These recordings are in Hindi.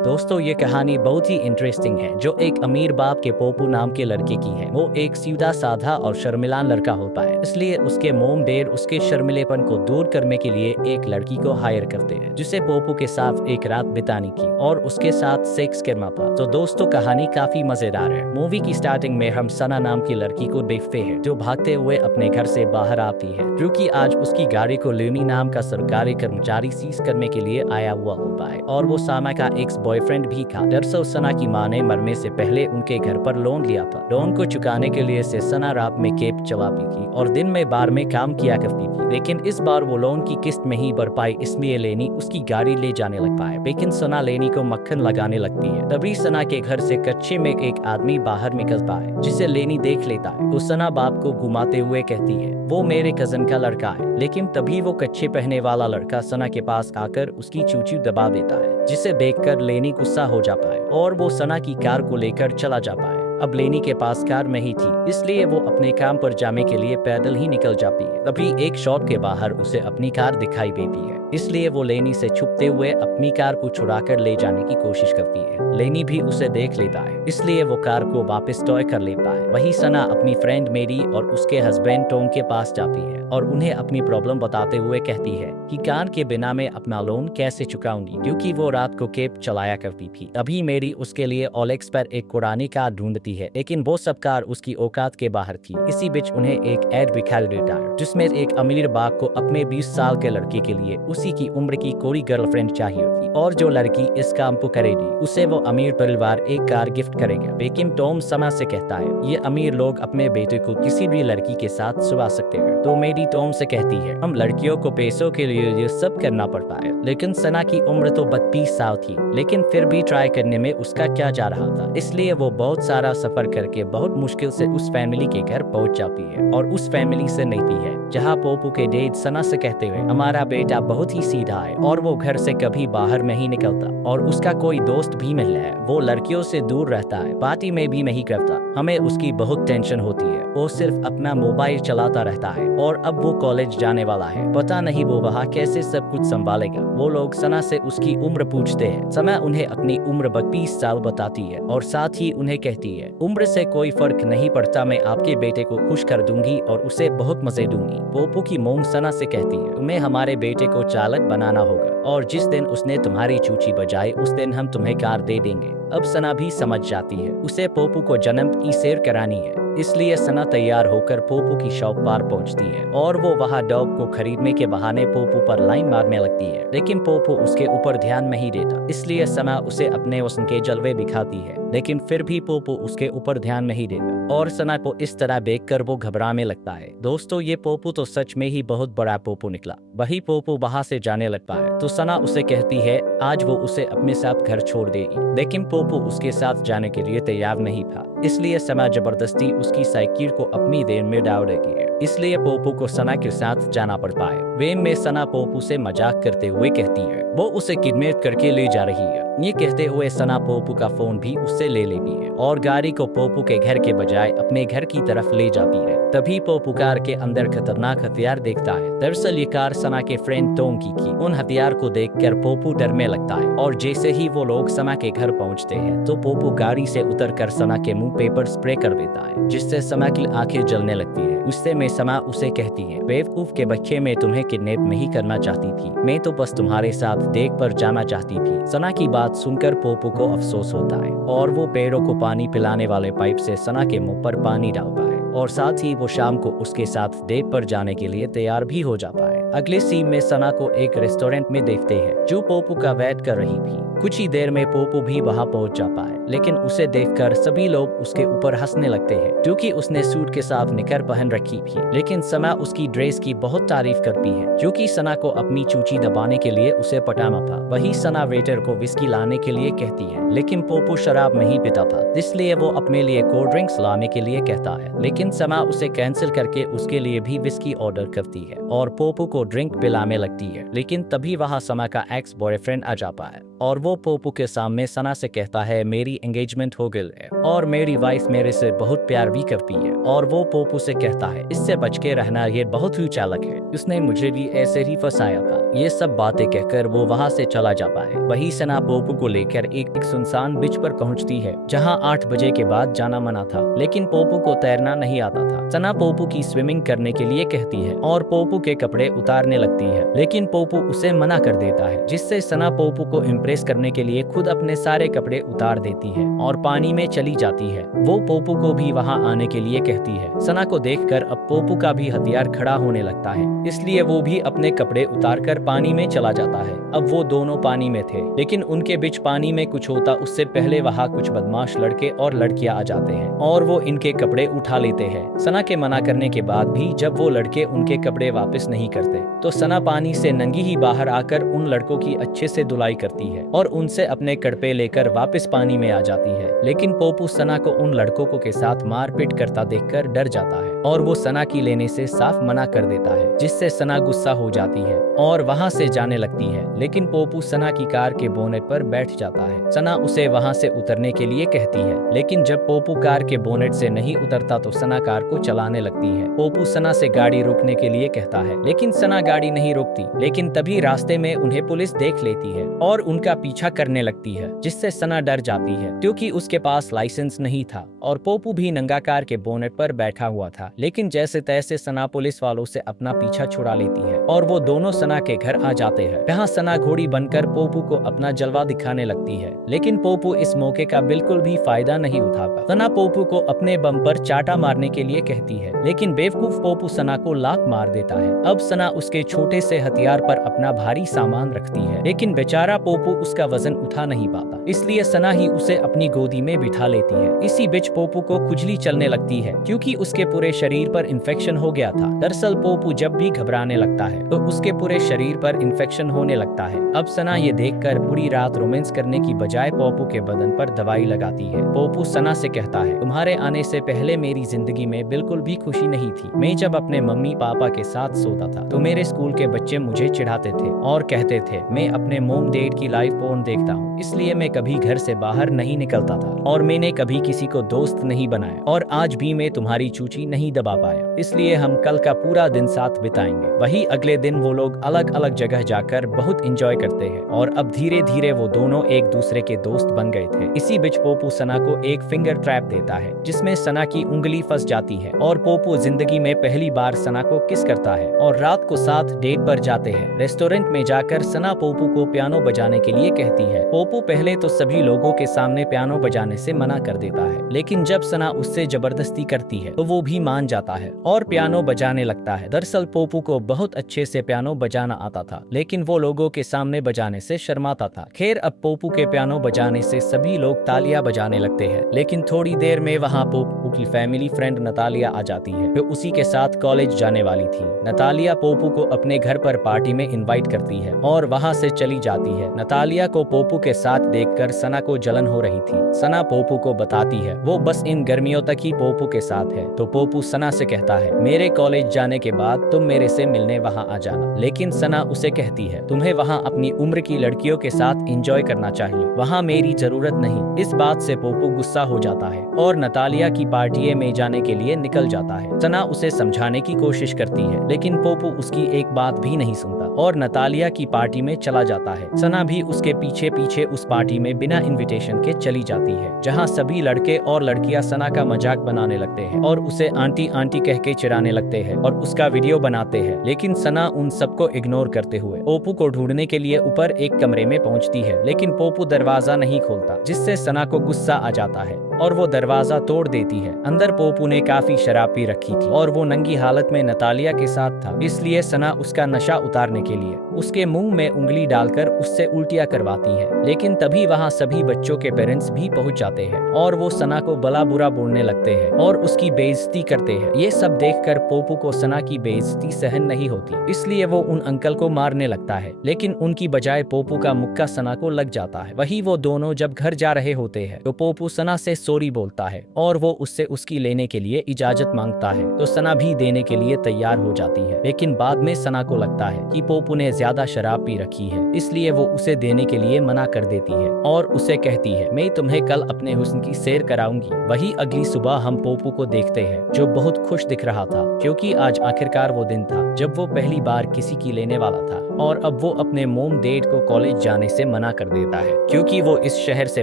दोस्तों ये कहानी बहुत ही इंटरेस्टिंग है जो एक अमीर बाप के पोपू नाम के लड़के की है। वो एक सीधा साधा और शर्मिला लड़का होता है, इसलिए उसके मोम डैड उसके शर्मिलेपन को दूर करने के लिए एक लड़की को हायर करते हैं जिसे पोपू के साथ एक रात बिताने की और उसके साथ सेक्स करना था। तो दोस्तों कहानी काफी मजेदार है। मूवी की स्टार्टिंग में हम सना नाम की लड़की को देखते हैं जो भागते हुए अपने घर से बाहर आती है क्योंकि आज उसकी गाड़ी को लेनी नाम का सरकारी कर्मचारी सीज करने के लिए आया हुआ होता है और वो सना का एक्स बॉयफ्रेंड भी था। दरअसल सना की माँ ने मरने से पहले उनके घर पर लोन लिया था। लोन को चुकाने के लिए से सना रात में कैब चलाती थी और दिन में बार में काम किया करती थी, लेकिन इस बार वो लोन की किस्त नहीं भर पाई, इसलिए लेनी उसकी गाड़ी ले जाने लगता है। लेकिन सना लेनी को मक्खन लगाने लगती है। तभी सना के घर से कच्चे में एक आदमी बाहर निकलता है जिसे लेनी देख लेता है। तो सना बाप को घुमाते हुए कहती है वो मेरे कजन का लड़का है, लेकिन तभी वो कच्चे पहने वाला लड़का सना के पास आकर उसकी चूचू दबा देता है जिसे देखकर लेनी गुस्सा हो जाता है और वो सना की कार को लेकर चला जाता है। अब लेनी के पास कार नहीं थी, इसलिए वो अपने काम पर जाने के लिए पैदल ही निकल जाती है। तभी एक शॉप के बाहर उसे अपनी कार दिखाई देती है, इसलिए वो लेनी से छुपते हुए अपनी कार को छुड़ाकर ले जाने की कोशिश करती है। लेनी भी उसे देख लेता है, इसलिए वो कार को वापस टॉय कर लेता है। वही सना अपनी फ्रेंड मेरी और उसके हस्बैंड टॉम के पास जाती है और उन्हें अपनी प्रॉब्लम बताते हुए कहती है कि कार के बिना मैं अपना लोन कैसे चुकाऊंगी, क्योंकि वो रात को कैब चलाया करती थी। अभी मेरी उसके लिए ओलेक्स पर एक पुरानी कार ढूंढती है, लेकिन वो सब कार उसकी औकात के बाहर थी। इसी बीच उन्हें एक एड दिखाई देता है जिसमें एक अमीर बाप को अपने 20 साल के लड़के के लिए उसी की उम्र की कोई गर्लफ्रेंड चाहिए थी और जो लड़की इस काम को करेगी उसे वो अमीर परिवार एक कार गिफ्ट करेगा। लेकिन टॉम सना से कहता है ये अमीर लोग अपने बेटे को किसी भी लड़की के साथ सुला सकते हैं। तो मेरी टॉम से कहती है हम लड़कियों को पैसों के लिए ये सब करना पड़ता है। लेकिन सना की उम्र तो 32 साल थी, लेकिन फिर भी ट्राई करने में उसका क्या जा रहा था, इसलिए वो बहुत सारा सफर करके बहुत मुश्किल से उस फैमिली के घर पहुंच जाती है और उस फैमिली से मिलती है जहाँ पोपू के डैड सना से कहते हुए हमारा बेटा बहुत ही सीधा है और वो घर से कभी बाहर नहीं निकलता और उसका कोई दोस्त भी मिल है, वो लड़कियों से दूर रहता है, पार्टी में भी नहीं करता, हमें उसकी बहुत टेंशन होती है, वो सिर्फ अपना मोबाइल चलाता रहता है और अब वो कॉलेज जाने वाला है, पता नहीं वो वहाँ कैसे सब कुछ संभालेगा। वो लोग सना से उसकी उम्र पूछते हैं। सना उन्हें अपनी उम्र 32 साल बताती है और साथ ही उन्हें कहती है उम्र से कोई फर्क नहीं पड़ता, मैं आपके बेटे को खुश कर दूंगी और उसे बहुत मजे दूंगी। पोपू की मोम सना से कहती है तुम्हें हमारे बेटे को चालक बनाना होगा और जिस दिन उसने तुम्हारी चूची बजाई उस दिन हम तुम्हें कार दे देंगे। अब सना भी समझ जाती है उसे पोपू को जन्म की सैर करानी है, इसलिए सना तैयार होकर पोपू की शॉप पर पहुंचती है और वो वहाँ डॉग को खरीदने के बहाने पोपू पर लाइन मारने लगती है, लेकिन पोपू उसके ऊपर ध्यान नहीं देता, इसलिए सना उसे अपने हुस्न के जलवे दिखाती है, लेकिन फिर भी पोपू उसके ऊपर ध्यान नहीं देता और सना को इस तरह देखकर वो घबराने लगता है। दोस्तों ये पोपू तो सच में ही बहुत बड़ा पोपू निकला। वही पोपू वहाँ से जाने लगता है तो सना उसे कहती है आज वो उसे अपने साथ घर छोड़ देगी, लेकिन पोपू उसके साथ जाने के लिए तैयार नहीं था, इसलिए सना जबरदस्ती उसकी साइकिल को अपनी देर में डाल देती है, इसलिए पोपू को सना के साथ जाना पड़ता है। वेन में सना पोपू से मजाक करते हुए कहती है वो उसे किडनैप करके ले जा रही है। ये कहते हुए सना पोपू का फोन भी उससे ले लेती है और गाड़ी को पोपू के घर के बजाय अपने घर की तरफ ले जाती है। तभी पोपू कार के अंदर खतरनाक हथियार देखता है। दरअसल ये कार सना के फ्रेंड टॉम की थी। उन हथियार को देखकर पोपू डरने लगता है और जैसे ही वो लोग सना के घर पहुंचते हैं तो पोपू गाड़ी से उतरकर सना के मुंह पेपर स्प्रे कर देता है जिससे सना की आंखें जलने लगती है। उससे में सना उसे कहती है बेवकूफ के बच्चे, मैं तुम्हें किडनैप नहीं करना चाहती थी, मैं तो बस तुम्हारे साथ डेट पर जाना चाहती थी। सना की बात सुनकर पोपू को अफसोस होता है और वो पेड़ों को पानी पिलाने वाले पाइप से सना के मुंह पर पानी डालता है और साथ ही वो शाम को उसके साथ डेट पर जाने के लिए तैयार भी हो जाता है। अगले सीन में सना को एक रेस्टोरेंट में देखते हैं जो पोपू का वेट कर रही थी। कुछ ही देर में पोपू भी वहाँ पहुँच जाता है, लेकिन उसे देखकर सभी लोग उसके ऊपर हंसने लगते हैं क्योंकि उसने सूट के साथ निकर पहन रखी थी। लेकिन सना उसकी ड्रेस की बहुत तारीफ करती है क्योंकि सना को अपनी चूची दबाने के लिए उसे पटाना था। वही सना वेटर को विस्की लाने के लिए कहती है, लेकिन पोपू शराब नहीं पीता था, इसलिए वो अपने लिए कोल्ड ड्रिंक्स लाने के लिए कहता है, लेकिन लेकिन सना उसे कैंसिल करके उसके लिए भी विस्की ऑर्डर करती है और पोपू को ड्रिंक पिलाने लगती है। लेकिन तभी वहाँ सना का एक्स बॉयफ्रेंड आ जाता है और वो पोपू के सामने सना से कहता है मेरी एंगेजमेंट हो गई है और मेरी वाइफ मेरे से बहुत प्यार भी करती है। और वो पोपू से कहता है इससे बच के रहना, ये बहुत ही चालाक है, उसने मुझे भी ऐसे ही फंसाया था। ये सब बातें कहकर वो वहाँ से चला जाता है। वही सना पोपू को लेकर एक सुनसान बीच पर पहुँचती है जहाँ 8 बजे के बाद जाना मना था। लेकिन पोपू को तैरना नहीं आता था। सना पोपू की स्विमिंग करने के लिए कहती है और पोपू के कपड़े उतारने लगती है, लेकिन पोपू उसे मना कर देता है, जिससे सना पोपू को इम्प्रेस करने के लिए खुद अपने सारे कपड़े उतार देती है और पानी में चली जाती है। वो पोपू को भी वहाँ आने के लिए कहती है। सना को देखकर अब पोपू का भी हथियार खड़ा होने लगता है, इसलिए वो भी अपने कपड़े उतार कर पानी में चला जाता है। अब वो दोनों पानी में थे, लेकिन उनके बीच पानी में कुछ होता उससे पहले वहाँ कुछ बदमाश लड़के और लड़कियां आ जाते हैं और वो इनके कपड़े उठा लेते हैं। सना के मना करने के बाद भी जब वो लड़के उनके कपड़े वापस नहीं करते तो सना पानी से नंगी ही बाहर आकर उन लड़कों की अच्छे से धुलाई करती है और उनसे अपने कड़पे लेकर वापस पानी में आ जाती है। लेकिन पोपू सना को उन लड़कों के साथ मारपीट करता देखकर डर जाता है और वो सना की लेने से साफ मना कर देता है, जिससे सना गुस्सा हो जाती है और वहाँ से जाने लगती है। लेकिन पोपू सना की कार के बोनेट पर बैठ जाता है। सना उसे वहाँ से उतरने के लिए कहती है, लेकिन जब पोपू कार के बोनेट से नहीं उतरता तो सना कार को चलाने लगती है। पोपू सना से गाड़ी रोकने के लिए कहता है, लेकिन सना गाड़ी नहीं रोकती। लेकिन तभी रास्ते में उन्हें पुलिस देख लेती है और उनका पीछा करने लगती है, जिससे सना डर जाती है क्योंकि उसके पास लाइसेंस नहीं था और पोपू भी नंगा कार के बोनेट पर बैठा हुआ था। लेकिन जैसे तैसे सना पुलिस वालों से अपना पीछा छुड़ा लेती है और वो दोनों सना के घर आ जाते हैं। यहाँ सना घोड़ी बनकर पोपू को अपना जलवा दिखाने लगती है, लेकिन पोपू इस मौके का बिल्कुल भी फायदा नहीं उठाता। सना पोपू को अपने बम पर चाटा मारने के लिए कहती है, लेकिन बेवकूफ पोपू सना को लात मार देता है। अब सना उसके छोटे से हथियार पर अपना भारी सामान रखती है, लेकिन बेचारा पोपू उसका वजन उठा नहीं पाता, इसलिए सना ही उसे अपनी गोदी में बिठा लेती है। इसी बीच पोपू को खुजली चलने लगती है क्योंकि उसके पूरे शरीर पर इन्फेक्शन हो गया था। दरअसल पोपू जब भी घबराने लगता है तो उसके पूरे शरीर पर इन्फेक्शन होने लगता है। अब सना ये देखकर पूरी रात रोमांस करने की बजाय पोपू के बदन पर दवाई लगाती है। पोपू सना से कहता है, तुम्हारे आने से पहले मेरी जिंदगी में बिल्कुल भी खुशी नहीं थी। मैं जब अपने मम्मी पापा के साथ सोता था तो मेरे स्कूल के बच्चे मुझे चिढ़ाते थे और कहते थे मैं अपने मोम डैड की लाइव पोर्न देखता हूँ, इसलिए मैं कभी घर से बाहर नहीं निकलता था और मैंने कभी किसी को दोस्त नहीं बनाया और आज भी मैं तुम्हारी चूची नहीं दबा पाया, इसलिए हम कल का पूरा दिन साथ बिताएंगे। वही अगले दिन वो लोग अलग अलग जगह जाकर बहुत एंजॉय करते हैं और अब धीरे धीरे वो दोनों एक दूसरे के दोस्त बन गए थे। इसी बीच पोपू सना को एक फिंगर ट्रैप देता है जिसमें सना की उंगली फंस जाती है और पोपू जिंदगी में पहली बार सना को किस करता है और रात को साथ डेट पर जाते हैं। रेस्टोरेंट में जाकर सना पोपू को पियानो बजाने के लिए कहती है। पोपू पहले तो सभी लोगों के सामने पियानो बजाने से मना कर देता है, लेकिन जब सना उससे जबरदस्ती करती है तो वो भी मान जाता है और पियानो बजाने लगता है। दरअसल पोपू को बहुत अच्छे से पियानो बजाना आता था, लेकिन वो लोगों के सामने बजाने से शर्माता था। खैर अब पोपू के पियानो बजाने से सभी लोग तालियां बजाने लगते हैं, लेकिन थोड़ी देर में वहाँ पोपू की फैमिली फ्रेंड नतालिया आ जाती है जो उसी के साथ कॉलेज जाने वाली थी। नतालिया पोपू को अपने घर पर पार्टी में इनवाइट करती है और वहाँ से चली जाती है। नतालिया को पोपू के साथ देखकर सना को जलन हो रही थी। सना पोपू को बताती है वो बस इन गर्मियों तक ही पोपू के साथ है। तो पोपू सना से कहता है, मेरे कॉलेज जाने के बाद तुम मेरे से मिलने वहाँ आ जाना। लेकिन सना उसे कहती है, तुम्हें वहाँ अपनी उम्र की लड़कियों के साथ एंजॉय करना चाहिए, वहाँ मेरी जरूरत नहीं। इस बात से पोपू गुस्सा हो जाता है और नतालिया की पार्टी में जाने के लिए निकल जाता है। सना उसे समझाने की कोशिश करती है, लेकिन पोपू उसकी एक बात भी नहीं सुनता और नतालिया की पार्टी में चला जाता है। सना भी उसके पीछे पीछे उस पार्टी में बिना इनविटेशन के चली जाती है, जहाँ सभी लड़के और लड़कियां सना का मजाक बनाने लगते हैं और उसे आंटी आंटी कह के चिढ़ाने लगते हैं और उसका वीडियो बनाते हैं। लेकिन सना उन सबको इग्नोर करते हुए पोपू को ढूंढने के लिए ऊपर एक कमरे में पहुंचती है, लेकिन पोपू दरवाजा नहीं खोलता, जिससे सना को गुस्सा आ जाता है और वो दरवाजा तोड़ देती है। अंदर पोपू ने काफी शराब पी रखी थी और वो नंगी हालत में नतालिया के साथ था, इसलिए सना उसका नशा उतारने करने के लिए उसके मुंह में उंगली डालकर उससे उल्टियां करवाती है। लेकिन तभी वहाँ सभी बच्चों के पेरेंट्स भी पहुंच जाते हैं और वो सना को भला बुरा बोलने लगते हैं और उसकी बेइज्जती करते हैं। ये सब देखकर पोपू को सना की बेइज्जती सहन नहीं होती, इसलिए वो उन अंकल को मारने लगता है। लेकिन उनकी बजाय पोपू का मुक्का सना को लग जाता है। वही वो दोनों जब घर जा रहे होते हैं तो पोपू सना से सॉरी बोलता है और वो उससे उसकी लेने के लिए इजाजत मांगता है तो सना भी देने के लिए तैयार हो जाती है। लेकिन बाद में सना को लगता है कि पोपू ने ज्यादा शराब पी रखी है, इसलिए वो उसे देने के लिए मना कर देती है और उसे कहती है मैं तुम्हें कल अपने हुस्न की सैर कराऊंगी। वही अगली सुबह हम पोपू को देखते हैं जो बहुत खुश दिख रहा था क्योंकि आज आखिरकार वो दिन था जब वो पहली बार किसी की लेने वाला था। और अब वो अपने मोम डैड को कॉलेज जाने से मना कर देता है क्योंकि वो इस शहर से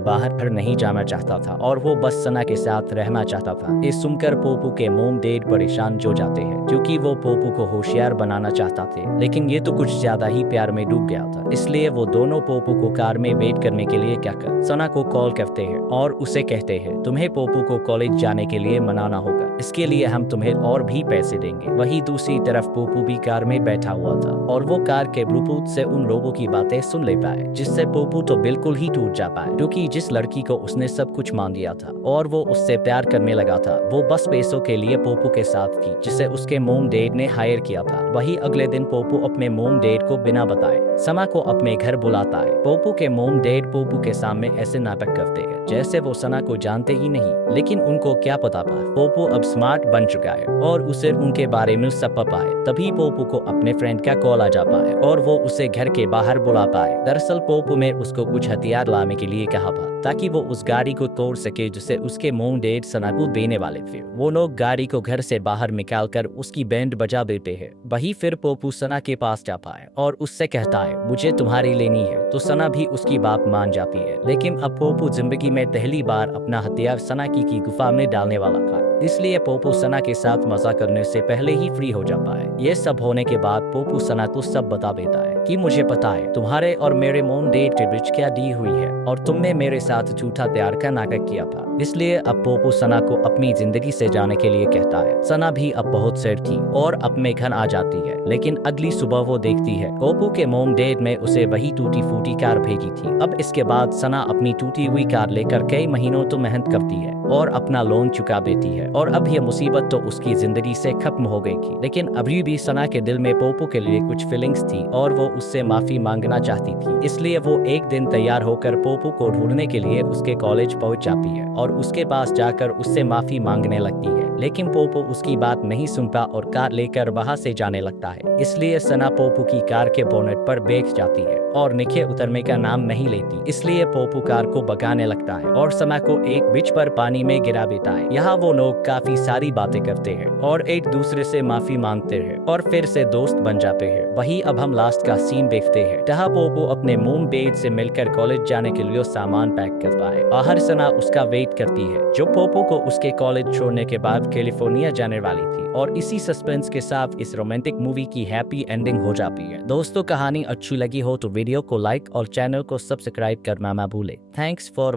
बाहर नहीं जाना चाहता था और वो बस सना के साथ रहना चाहता था। ये सुनकर पोपू के मोम डैड परेशान हो जाते हैं क्योंकि वो पोपू को होशियार बनाना चाहता थे, लेकिन ये तो कुछ ज्यादा ही प्यार में डूब गया था। इसलिए वो दोनों पोपू को कार में वेट करने के लिए कहकर सना को कॉल करते हैं और उसे कहते हैं तुम्हें पोपू को कॉलेज जाने के लिए मनाना होगा, इसके लिए हम तुम्हें और भी पैसे देंगे। वही दूसरी तरफ पोपू भी कार में बैठा हुआ था और वो कार के ब्लूटूथ से उन लोगों की बातें सुन ले पाए, जिससे पोपू तो बिल्कुल ही टूट जा पाए क्योंकि जिस लड़की को उसने सब कुछ मान दिया था और वो उससे प्यार करने लगा था वो बस पैसों के लिए पोपू के साथ थी जिसे उसके मोम डैड ने हायर किया था। वही अगले दिन पोपू अपने मोम डैड को बिना बताए सना को अपने घर बुलाता है। पोपू के मोम डैड पोपू के सामने ऐसे नाटक करते हैं जैसे वो सना को जानते ही नहीं, लेकिन उनको क्या पता था पोपू अब स्मार्ट बन चुका है और उसे उनके बारे में सब पता है। तभी पोपू को अपने फ्रेंड का कॉल आ जाता है और वो उसे घर के बाहर बुलाता है। दरअसल पोपू ने उसको कुछ हथियार लाने के लिए कहा था ताकि वो उस गाड़ी को तोड़ सके जिसे उसके मोम डैड सना को देने वाले थे। वो लोग गाड़ी को घर से बाहर निकाल कर उसकी बैंड बजा देते हैं। वही फिर पोपू सना के पास जाता है और उससे कहता है मुझे तुम्हारी लेनी है, तो सना भी उसकी बात मान जाती है। लेकिन अब पोपू जिंदगी में पहली बार अपना हथियार सना की गुफा में डालने वाला था, इसलिए पोपू सना के साथ मजा करने से पहले ही फ्री हो जाता है। ये सब होने के बाद पोपू सना को सब बता देता है कि मुझे पता है तुम्हारे और मेरे मोम डैड के बीच क्या डी हुई है और तुमने मेरे साथ झूठा प्यार का नाटक किया था। इसलिए अब पोपू सना को अपनी जिंदगी से जाने के लिए कहता है। सना भी अब बहुत सैड थी और अपने घर आ जाती है, लेकिन अगली सुबह वो देखती है पोपू के मोम डैड में उसे वही टूटी फूटी कार भेजी थी। अब इसके बाद सना अपनी टूटी हुई कार लेकर कई महीनों तो मेहनत करती है और अपना लोन चुका देती है और अब यह मुसीबत तो उसकी जिंदगी से खत्म हो गई थी। लेकिन अभी भी सना के दिल में पोपू के लिए कुछ फीलिंग्स थी और वो उससे माफी मांगना चाहती थी। इसलिए वो एक दिन तैयार होकर पोपू को ढूंढने के लिए उसके कॉलेज पहुंच जाती है और उसके पास जाकर उससे माफी मांगने लगती है। लेकिन पोपू उसकी बात नहीं सुनता और कार लेकर वहां से जाने लगता है। इसलिए सना पोपू की कार के बोनेट पर बैठ जाती है और नीचे उतरने का नाम नहीं लेती। इसलिए पोपू कार को भगाने लगता है और सना को एक बीच पर पानी में गिरा देता है। यहाँ वो लोग काफी सारी बातें करते हैं और एक दूसरे से माफी मांगते हैं और फिर से दोस्त बन जाते हैं। वही अब हम लास्ट का सीन देखते हैं जहाँ पोपू अपने मोम डैड से मिलकर कॉलेज जाने के लिए सामान पैक करता है। बाहर सना उसका वेट करती है जो पोपू को उसके कॉलेज छोड़ने के बाद कैलिफोर्निया जाने वाली थी। और इसी सस्पेंस के साथ इस रोमांटिक मूवी की हैप्पी एंडिंग हो जाती है। दोस्तों कहानी अच्छी लगी हो तो वीडियो को लाइक और चैनल को सब्सक्राइब करना ना भूले। Thanks for